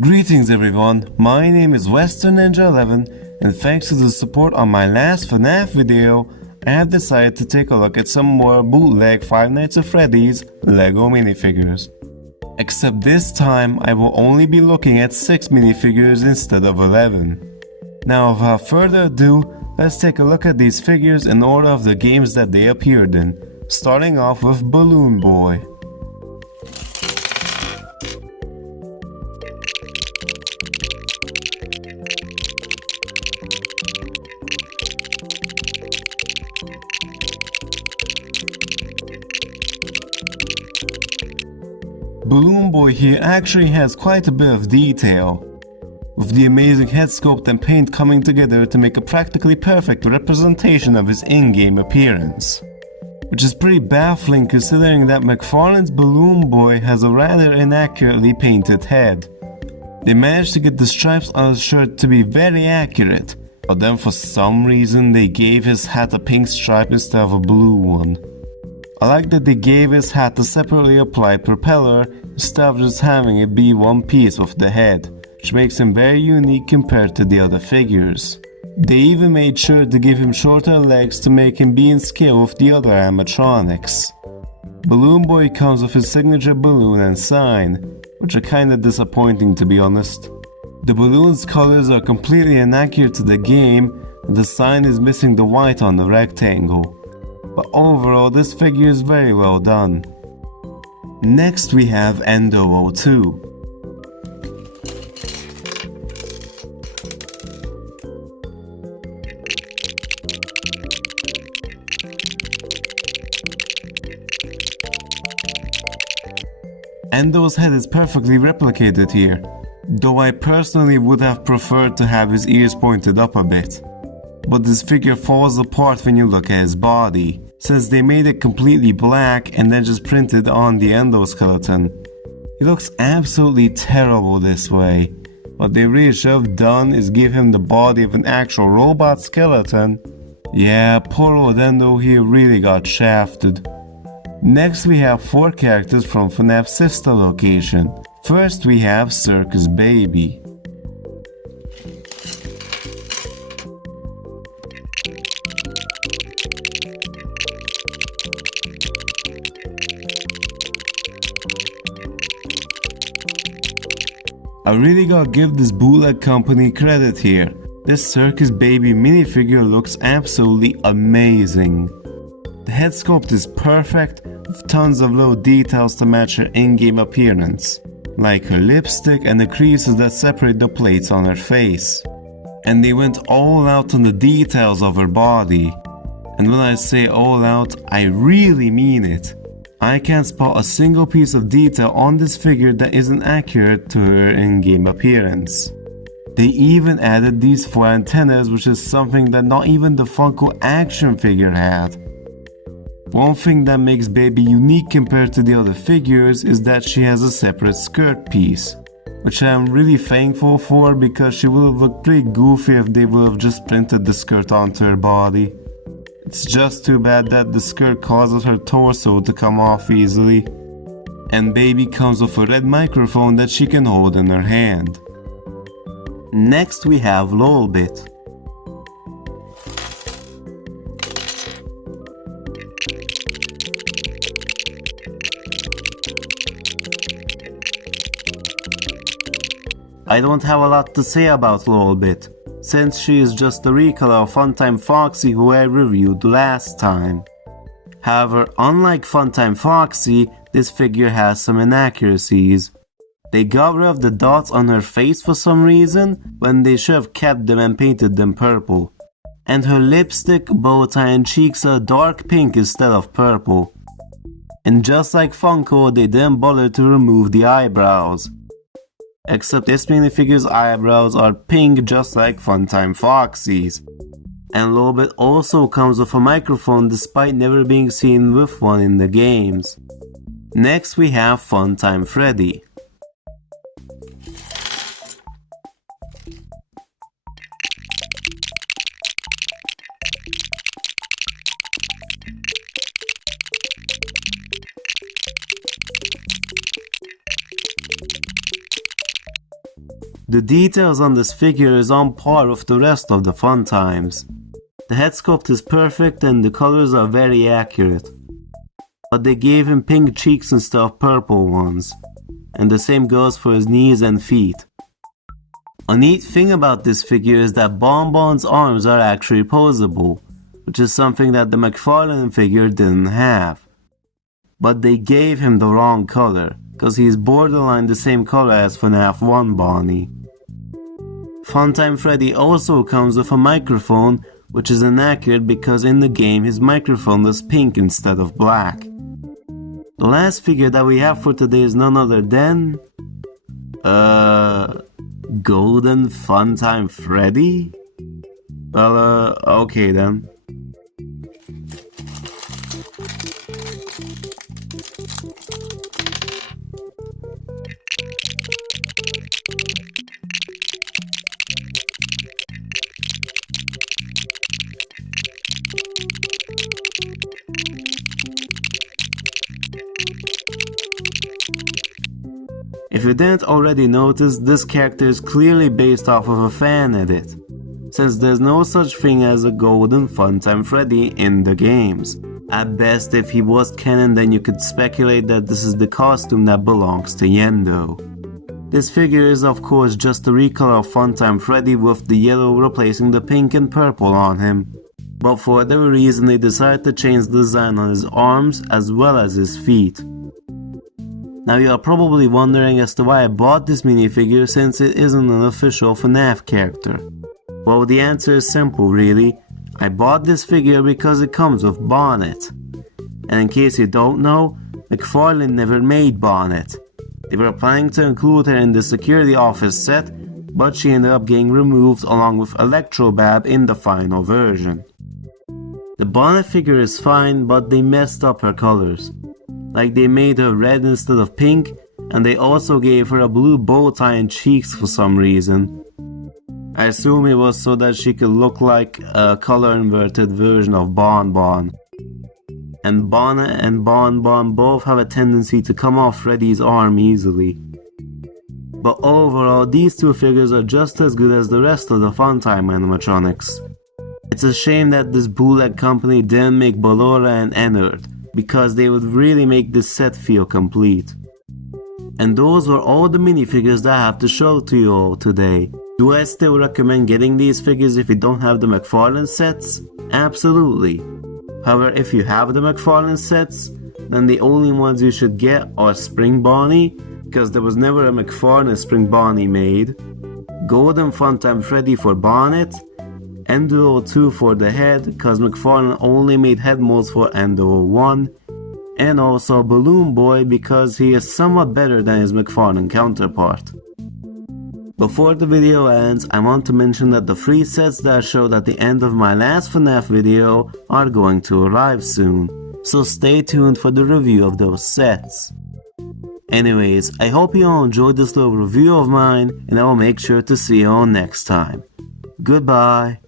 Greetings everyone, my name is Western Ninja 11 and thanks to the support on my last Fnaf video, I have decided to take a look at some more bootleg Five Nights at Freddy's LEGO minifigures. Except this time I will only be looking at 6 minifigures instead of 11. Now without further ado, let's take a look at these figures in order of the games that they appeared in, starting off with Balloon Boy. Balloon Boy here actually has quite a bit of detail, with the amazing head sculpt and paint coming together to make a practically perfect representation of his in-game appearance. Which is pretty baffling considering that McFarlane's Balloon Boy has a rather inaccurately painted head. They managed to get the stripes on his shirt to be very accurate, but then for some reason they gave his hat a pink stripe instead of a blue one. I like that they gave his hat a separately applied propeller instead of just having it be one piece with the head, which makes him very unique compared to the other figures. They even made sure to give him shorter legs to make him be in scale with the other animatronics. Balloon Boy comes with his signature balloon and sign, which are kinda disappointing to be honest. The balloon's colors are completely inaccurate to the game, and the sign is missing the white on the rectangle. But overall, this figure is very well done. Next we have Endo 02. Endo's head is perfectly replicated here, though I personally would have preferred to have his ears pointed up a bit. But this figure falls apart when you look at his body, since they made it completely black and then just printed on the Endoskeleton. He looks absolutely terrible this way. What they really should have done is give him the body of an actual robot skeleton. Yeah, poor old Endo here really got shafted. Next we have 4 characters from Fnaf's sister location. First we have Circus Baby. I really gotta give this bootleg company credit here. This Circus Baby minifigure looks absolutely amazing. The head sculpt is perfect, with tons of little details to match her in-game appearance, like her lipstick and the creases that separate the plates on her face. And they went all out on the details of her body. And when I say all out, I really mean it. I can't spot a single piece of detail on this figure that isn't accurate to her in-game appearance. They even added these 4 antennas, which is something that not even the Funko action figure had. One thing that makes Baby unique compared to the other figures is that she has a separate skirt piece, which I am really thankful for because she would have looked pretty goofy if they would have just printed the skirt onto her body. It's just too bad that the skirt causes her torso to come off easily. And Baby comes with a red microphone that she can hold in her hand. Next we have Lolbit. I don't have a lot to say about Lolbit, since she is just a recolor of Funtime Foxy who I reviewed last time. However, unlike Funtime Foxy, this figure has some inaccuracies. They got rid of the dots on her face for some reason, when they should have kept them and painted them purple. And her lipstick, bow tie and cheeks are dark pink instead of purple. And just like Funko, they didn't bother to remove the eyebrows. Except this minifigure's eyebrows are pink just like Funtime Foxy's. And Lolbit also comes with a microphone despite never being seen with one in the games. Next we have Funtime Freddy. The details on this figure is on par with the rest of the Funtimes. The head sculpt is perfect and the colors are very accurate. But they gave him pink cheeks instead of purple ones. And the same goes for his knees and feet. A neat thing about this figure is that Bonbon's arms are actually posable, which is something that the McFarlane figure didn't have. But they gave him the wrong color, cause he's borderline the same color as Fnaf 1 Bonnie. Funtime Freddy also comes with a microphone, which is inaccurate because in the game his microphone was pink instead of black. The last figure that we have for today is none other than... Golden Funtime Freddy? Well, okay then. If you didn't already notice, this character is clearly based off of a fan edit, since there's no such thing as a Golden Funtime Freddy in the games. At best, if he was canon, then you could speculate that this is the costume that belongs to Endo. This figure is of course just a recolor of Funtime Freddy with the yellow replacing the pink and purple on him. But for whatever reason they decided to change the design on his arms as well as his feet. Now you are probably wondering as to why I bought this minifigure since it isn't an official Fnaf character. Well, the answer is simple really. I bought this figure because it comes with Bonnet. And in case you don't know, McFarlane never made Bonnet. They were planning to include her in the security office set, but she ended up getting removed along with Electrobab in the final version. The Bonnet figure is fine, but they messed up her colors. Like they made her red instead of pink, and they also gave her a blue bow tie and cheeks for some reason. I assume it was so that she could look like a color inverted version of Bonbon. And Bonnet and Bonbon both have a tendency to come off Freddy's arm easily. But overall, these two figures are just as good as the rest of the Funtime animatronics. It's a shame that this Bootleg company didn't make Ballora and Ennard, because they would really make this set feel complete. And those were all the minifigures that I have to show to you all today. Do I still recommend getting these figures if you don't have the McFarlane sets? Absolutely. However, if you have the McFarlane sets, then the only ones you should get are Spring Bonnie, because there was never a McFarlane Spring Bonnie made, Golden Funtime Freddy for Bonnet, Endo 2 for the head, because McFarlane only made head molds for Endo 1, and also Balloon Boy because he is somewhat better than his McFarlane counterpart. Before the video ends, I want to mention that the free sets that I showed at the end of my last Fnaf video are going to arrive soon, so stay tuned for the review of those sets. Anyways, I hope you all enjoyed this little review of mine, and I will make sure to see you all next time. Goodbye.